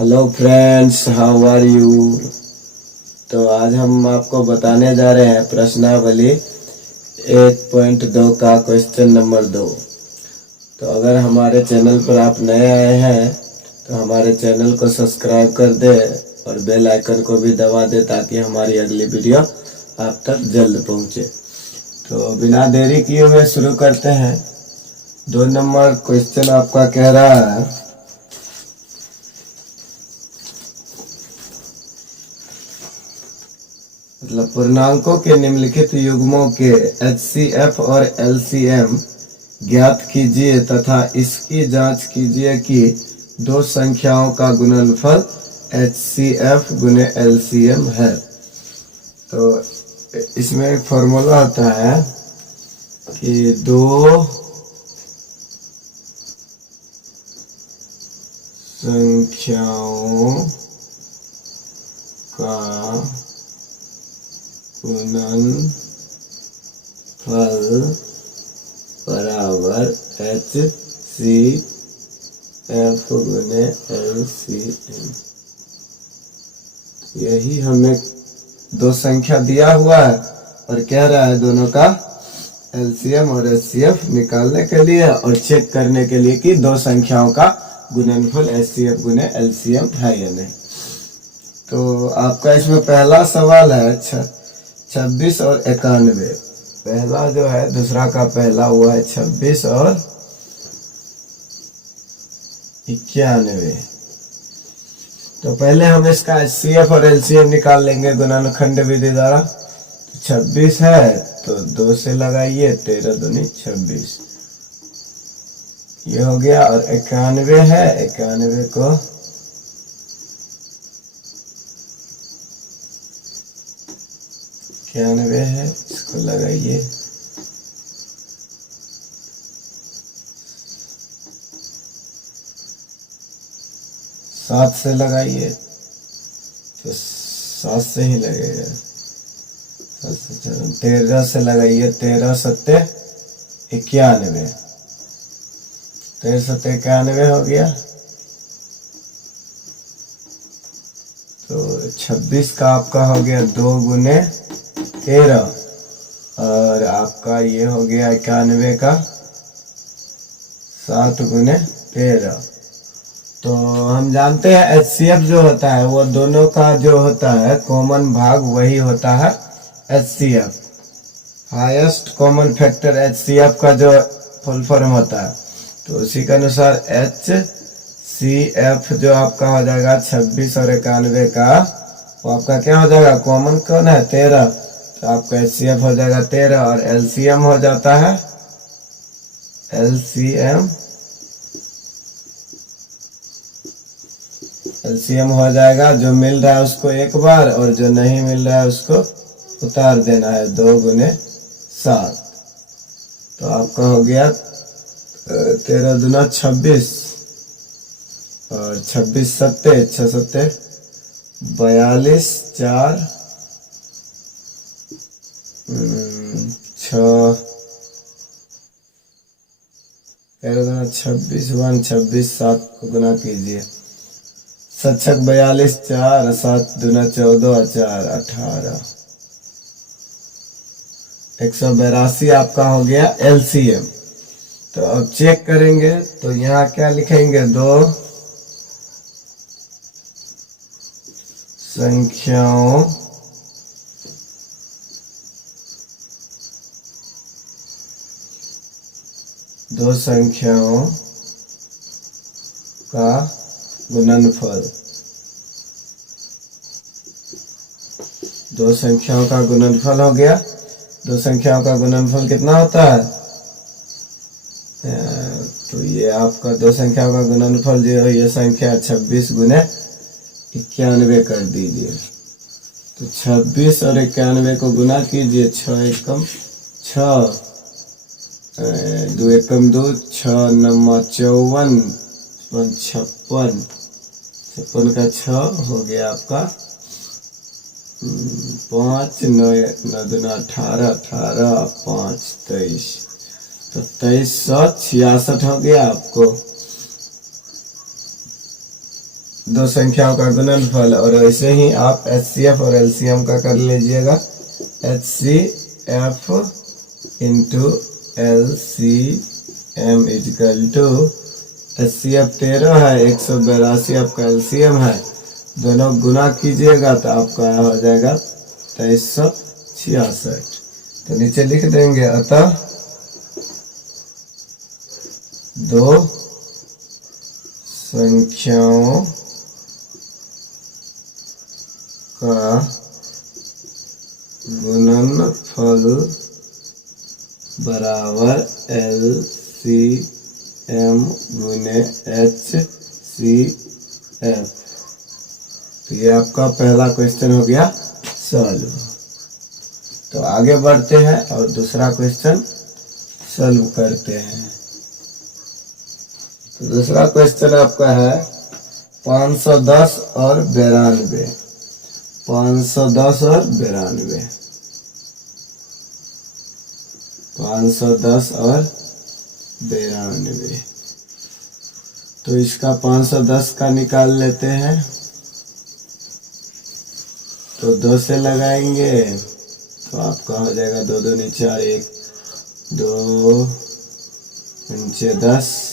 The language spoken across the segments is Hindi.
Hello friends, how are you. तो आज हम आपको बताने जा रहे हैं प्रश्नावली 1.2 का क्वेश्चन नंबर 2। तो अगर हमारे चैनल पर आप नए आए हैं तो हमारे चैनल को सब्सक्राइब कर दे और बेल आइकन को भी दबा दे ताकि हमारी अगली वीडियो आप तक जल्द पहुंचे। तो बिना देरी किए हुए शुरू करते हैं। 2 नंबर क्वेश्चन आपका कह रहा है, मतलब पूर्णांकों के निम्नलिखित युग्मों के HCF और LCM ज्ञात कीजिए तथा इसकी जांच कीजिए कि दो संख्याओं का गुणनफल HCF गुने LCM है। तो इसमें एक फॉर्मूला होता है कि दो संख्याओं का गुणनफल बराबर HCF गुने LCM। यही हमें दो संख्या दिया हुआ है और कह रहा है दोनों का LCM और HCF निकालने के लिए और चेक करने के लिए कि दो संख्याओं का गुणनफल HCF गुने LCM है या नहीं। तो आपका इसमें पहला सवाल है 26 और 91। पहला जो है दूसरा का पहला हुआ है 26 और 91। तो पहले हम इसका HCF और LCM निकाल लेंगे गुणनखंड विधि द्वारा। 26 है तो 2 से लगाइए, 13 दूनी 26 ये हो गया। और 91 है, 91 को 91 है, इसको लगाइए, 7 से लगाइए तो 7 से ही लगेगा। 13 से लगाइए, 13 सत्ते 91, 13 सत्ते 91 हो गया। तो 26 का आपका हो गया 2 गुने 13 और आपका ये हो गया 91 का 7 गुने 13। तो हम जानते हैं HCF जो होता है वो दोनों का जो होता है कॉमन भाग वही होता है HCF, highest common factor HCF का जो फुल फॉर्म होता है। तो उसी के अनुसार HCF जो आपका हो जाएगा 26 और 91 का, वो आपका क्या हो जाएगा, कॉमन कौन है 13, तो आपका HCF हो जाएगा 13 और LCM हो जाता है LCM हो जाएगा जो मिल रहा है उसको एक बार और जो नहीं मिल रहा है उसको उतार देना है, 2 गुने 7। तो आपका हो गया 13 दूना 26 और 26 सत्ते 6 सत्ते 42, 4 6 13 दूना 26 1 26 7 को गुना कीजिए, 7 6 42 4 7 दूना 14 4 18 182 आपका हो गया LCM। तो अब चेक करेंगे तो यहाँ क्या लिखेंगे, दो संख्याओं का गुणनफल, दो संख्याओं का गुणनफल हो गया। दो संख्याओं का गुणनफल कितना होता है, तो ये आपका दो संख्याओं का गुणनफल जो है ये संख्या 26 गुने 91 कर दीजिए। तो 26 और 91 को गुना कीजिए, 6 एकम 6 2 एकम 2 6 9 54 56 56 का 6 हो गया आपका 5 9 9 दूना 18 18 5 23, तो 2366 हो गया आपको। दो संख्याओं का गुणनफल। और वैसे ही आप HCF और LCM का कर लीजिएगा। HCF into LCM is equal to HCF 13 है, 182 आपका LCM है, दोनों गुना कीजिएगा तो आपका हो जाएगा 2366। तो नीचे लिख देंगे, अतः दो संख्याओं का गुणनफल बराबर LCM गुने HCF। तो ये आपका पहला क्वेश्चन हो गया सॉल्व। तो आगे बढ़ते हैं और दूसरा क्वेश्चन सॉल्व करते हैं। तो दूसरा क्वेश्चन आपका है 510 और 92। 510 और 92, 510 और 92। तो इसका 510 का निकाल लेते हैं। तो 2 से लगाएंगे तो आपका हो जाएगा 2 2 4, 1 2 5 10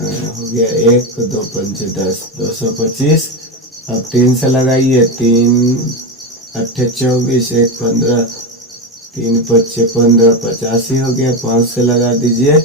हो गया, 1 2 5 10, 225। अब 3 से लगाइए, 3 8 24, 1 15, 3 5 15, 85 हो गया। 5 से लगा दीजिए,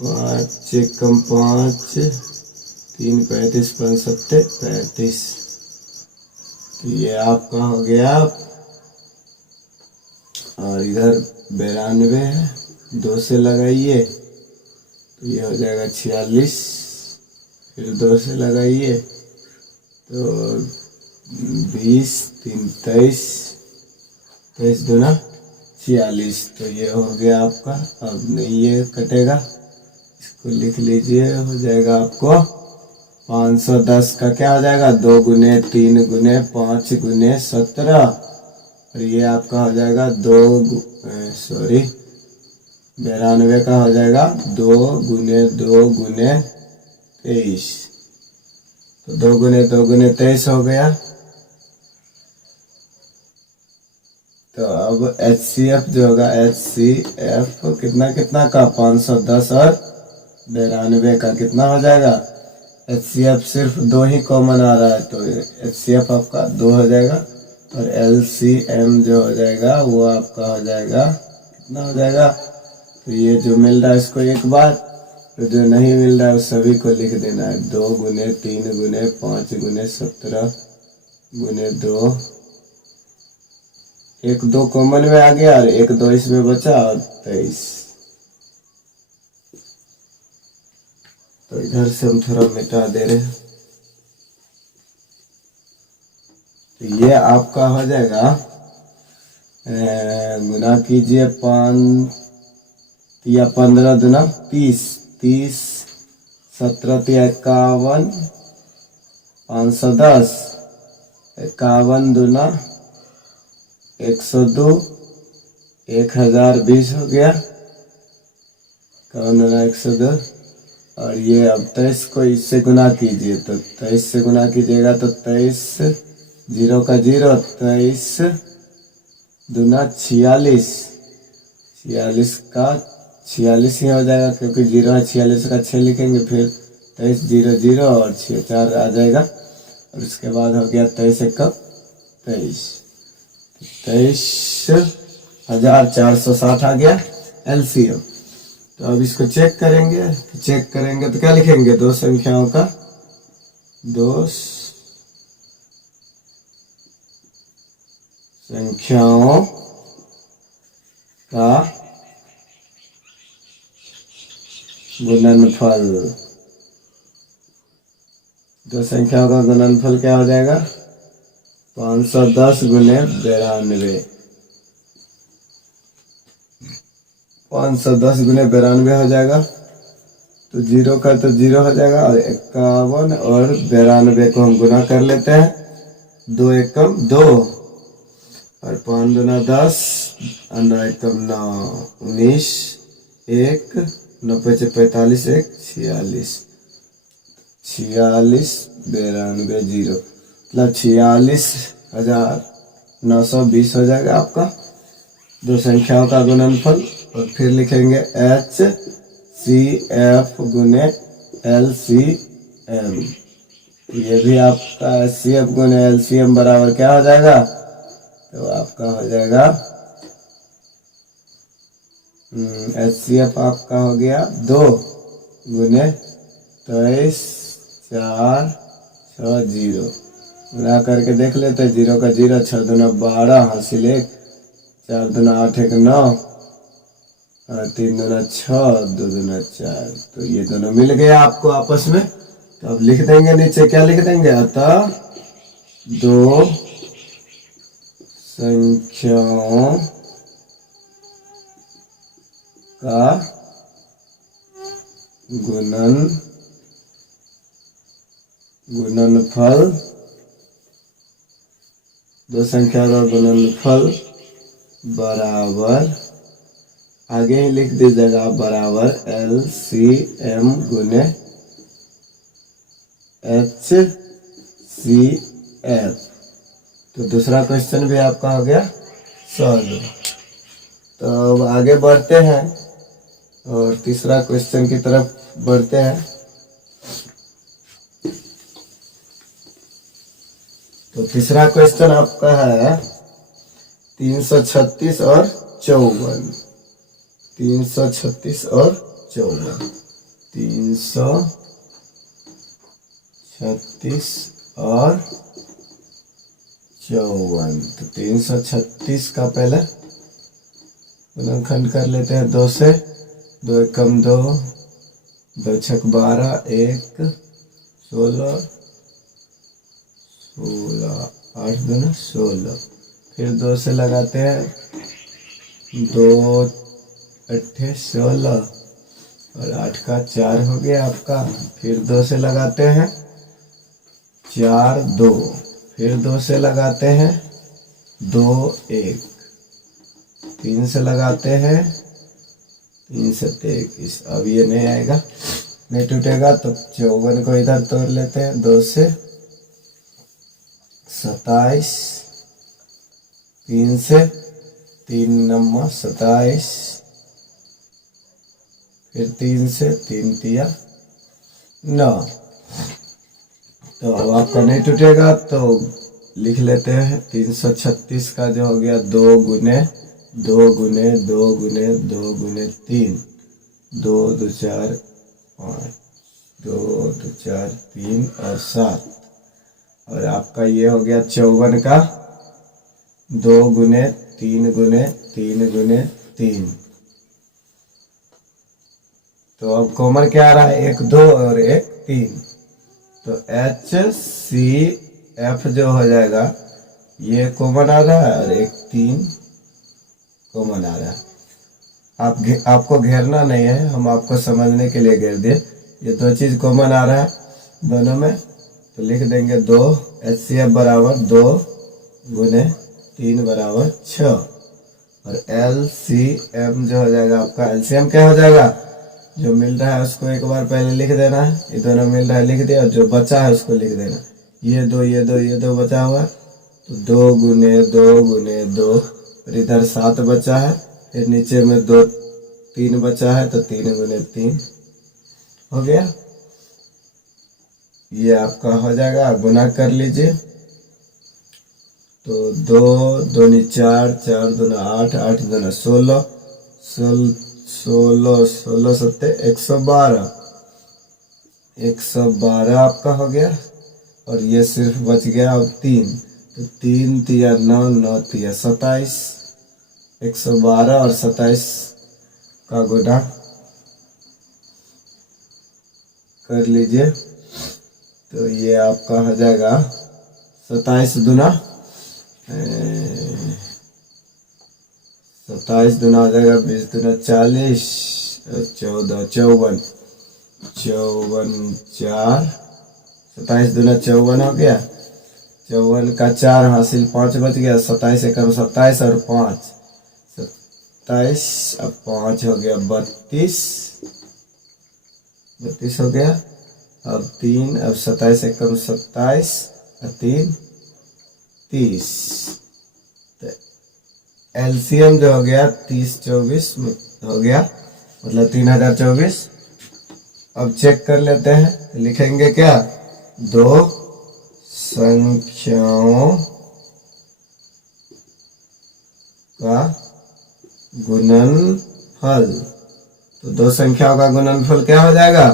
5 कम 5, 3 35, 5 7 35। तो ये आपका हो गया। और इधर 92 है, 2 से लगाइए तो ये हो जाएगा 46। फिर 2 से लगाइए तो 20, 3 23, 23 दूना 46। तो ये हो गया आपका। अब नहीं ये कटेगा, इसको लिख लीजिए, हो जाएगा आपको 510 का क्या हो जाएगा, 2 गुने 3 गुने 5 गुने 17। और ये आपका हो जाएगा 92 का हो जाएगा 2 गुने 2 गुने 23। तो 2 गुने 2 गुने 23 हो गया। तो अब HCF जो होगा, HCF कितना कितना का, 510 और 92 का कितना हो जाएगा। HCF सिर्फ 2 ही कॉमन आ रहा है तो HCF आपका 2 हो जाएगा। और LCM जो हो जाएगा वो आपका हो जाएगा, कितना हो जाएगा। तो ये जो मिल रहा है इसको एक बार, तो जो नहीं मिल रहा है उस सभी को लिख देना है। 2 गुने 3 गुने 5 गुने 17 गुने 2, 1 2 कॉमन में आ गया और 1 2 इसमें बचा और 23। तो इधर से हम थोड़ा मिटा दे रहे हैं। तो ये आपका हो जाएगा, गुना कीजिए, 5 या 15 दुना 30, 30 17 51, 510, 51 दुना 102, 1020 हो गया, 51 दुना 102। और ये अब 23 को इससे गुना कीजिए, तो 23 से गुना कीजिएगा तो 23 0 का 0, 23 दुना 46, 46 का 46 ही हो जाएगा क्योंकि 0 है। 46 का 6 लिखेंगे, फिर 23 0 0 और 6 4 आ जाएगा। और उसके बाद हो गया 23 1 23, 23,460 आ गया LCM। तो अब इसको चेक करेंगे, तो क्या लिखेंगे, 2 संख्याओं का, 2 संख्याओं का गुणनफल। 2 संख्याओं का गुणनफल क्या हो जाएगा, 510 गुने 92, 510 गुने 92 हो जाएगा। तो 0 का तो 0 हो जाएगा और 51 और 92 को हम गुना कर लेते हैं, 2 एकम 2 और 5 दुना 10 और 9 एकम 9, 19 1 9 5 45 1 46, 4692 मतलब 46,920 हो जाएगा आपका दो संख्याओं का गुणनफल। और फिर लिखेंगे HCF गुने LCM। ये भी आपका HCF गुने LCM बराबर क्या हो जाएगा, तो आपका हो जाएगा HCF आपका हो गया 2 गुने 23,460 गुना करके देख लेते हैं। 0 का 0, 6 दूना 12 हासिल 1, 4 दूना 8 1 9, 3 दूना 6, 2 दूना 4। तो ये दोनों मिल गए आपको आपस में। तो अब लिख देंगे नीचे, क्या लिख देंगे, अतः दो संख्याओं का गुणनफल, दो संख्या का गुणनफल बराबर, आगे ही लिख दीजिएगा बराबर LCM गुने HCF। तो दूसरा क्वेश्चन भी आपका हो गया सॉल्व। तो अब आगे बढ़ते हैं और तीसरा क्वेश्चन की तरफ बढ़ते हैं। तो तीसरा क्वेश्चन आपका है 336 और 54। 336 और 54, 336 और 54। तो 336 का पहले गुणनखंड कर लेते हैं 2 से। 2 एकम 2, 2 छक 12, 1 16, 16 8 दूना 16। फिर 2 से लगाते हैं, 2 अट्ठे 16 और 8 का 4 हो गया आपका। फिर 2 से लगाते हैं 4 2, फिर 2 से लगाते हैं 2 1, 3 से लगाते हैं 3 से 21। अब ये नहीं आएगा, नहीं टूटेगा। तो 54 को इधर तोड़ लेते हैं, 2 से 27, 3 से 3 नम्मा 27, फिर 3 से 3 तिया 9। तो अब आपका नहीं टूटेगा, तो लिख लेते हैं 336 का जो हो गया 2 गुने 2 गुने 2 गुने 2 गुने 3, 2 2 4 5, 2 2 4 3 और 7। और आपका ये हो गया 54 का 2 गुने 3 गुने 3 गुने 3। तो अब कॉमन क्या आ रहा है, 1 2 और 1 3। तो HCF जो हो जाएगा ये कॉमन आ रहा है और 1 3 कॉमन आ रहा है। आपको घेरना नहीं है, हम आपको समझने के लिए घेर दिए। ये 2 चीज कॉमन आ रहा है दोनों में, तो लिख देंगे 2 HCF बराबर 2 गुने 3 बराबर 6। और LCM जो हो जाएगा आपका, LCM क्या हो जाएगा, जो मिल रहा है उसको एक बार पहले लिख देना है। ये दोनों मिल रहा है लिख दिया, और जो बचा है उसको लिख देना। ये 2 ये 2 ये 2 बचा हुआ है, तो 2 गुने 2 गुने 2, और इधर 7 बचा है। फिर नीचे में 2 3 बचा है, तो 3 गुने 3 हो गया। ये आपका हो जाएगा, गुना कर लीजिए। तो 2 दूनी 4, 4 दूना 8, 8 दूना 16, 16 16 सत्ते 112, 112 आपका हो गया। और ये सिर्फ बच गया अब 3, तो 3 तिया 9, 9 तिया 27, 112 और 27 का गुना कर लीजिए। तो ये आपका हो जाएगा 27 दूना 27 दूना हो जाएगा 20 दूना 40, 14 54, 54 4, 27 दूना 54 हो गया। 54 का 4 हासिल 5 बच गया। 27 एकम 27 और 5 27, अब 5 हो गया 32, 32 हो गया। अब 3, अब 27 एकम 27 और 3 30। तो एलसीएम जो हो गया 30 24 हो गया, मतलब 3024। अब चेक कर लेते हैं, तो लिखेंगे क्या, दो संख्याओं का गुणनफल। तो दो संख्याओं का गुणनफल क्या हो जाएगा,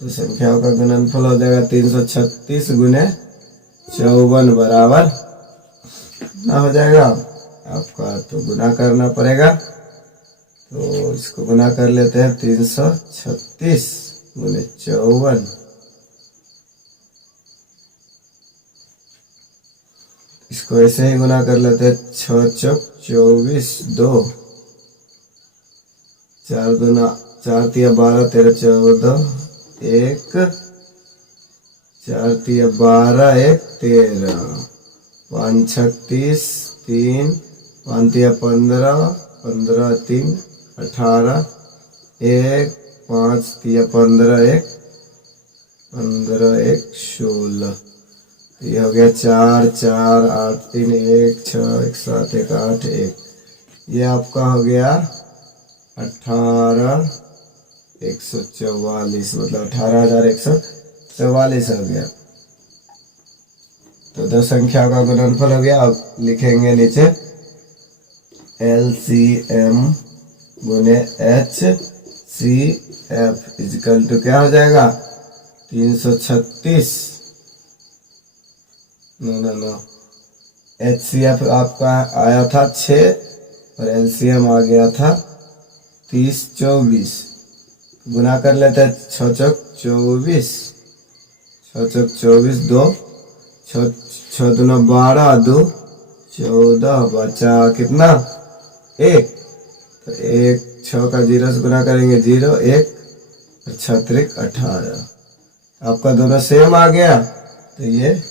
तो संख्याओं का गुणनफल हो जाएगा 336 गुने 54 बराबर ना हो जाएगा आपका। तो गुना करना पड़ेगा, तो इसको गुना कर लेते हैं 336 गुने 54। इसको ऐसे ही गुना कर लेते हैं, 6 चौक 24, 2 4 दूना 4 तिया 12 13 14 1 4 तिया 12 1 13 5 36 3 5 तिया 15 15 3 18 1 5 तिया 15 1 15 1 16। ये हो गया 4 4 8 3 1 6 1 7 1 8 1। ये आपका हो गया 18,144, मतलब 18,144 हो गया। तो दो संख्या का गुणनफल हो गया। अब लिखेंगे नीचे LCM गुने HCF इजकल टू क्या हो जाएगा, 336 नो HCF आपका आया था 6 और LCM आ गया था 30 24। गुना कर लेते हैं, 6 चौक 24 6 चौक 24 2 6 दूना 12 2 14 बचा कितना 1। तो 1 6 का 0 से गुना करेंगे 0 1 और 6 त्रिक 18। आपका दोनों सेम आ गया, तो ये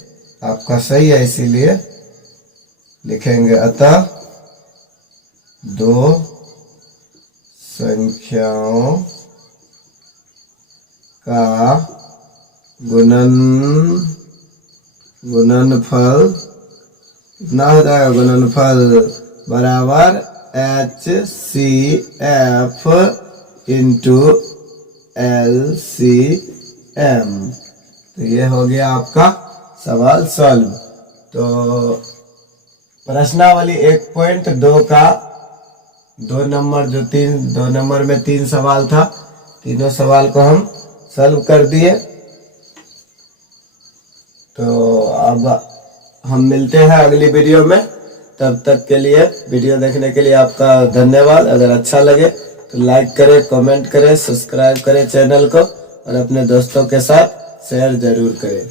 आपका सही है, इसीलिए लिखेंगे अतः दो संख्याओं का गुणनफल कितना हो जाएगा, गुणनफल बराबर HCF इंटू LCM। तो ये हो गया आपका सवाल सॉल्व। तो प्रश्नावली 1.2 का 2 नंबर जो 2 नंबर में 3 सवाल था, तीनों सवाल को हम सॉल्व कर दिए। तो अब हम मिलते हैं अगली वीडियो में, तब तक के लिए वीडियो देखने के लिए आपका धन्यवाद। अगर अच्छा लगे तो लाइक करें, कमेंट करें, सब्सक्राइब करें चैनल को और अपने दोस्तों के साथ शेयर जरूर करें।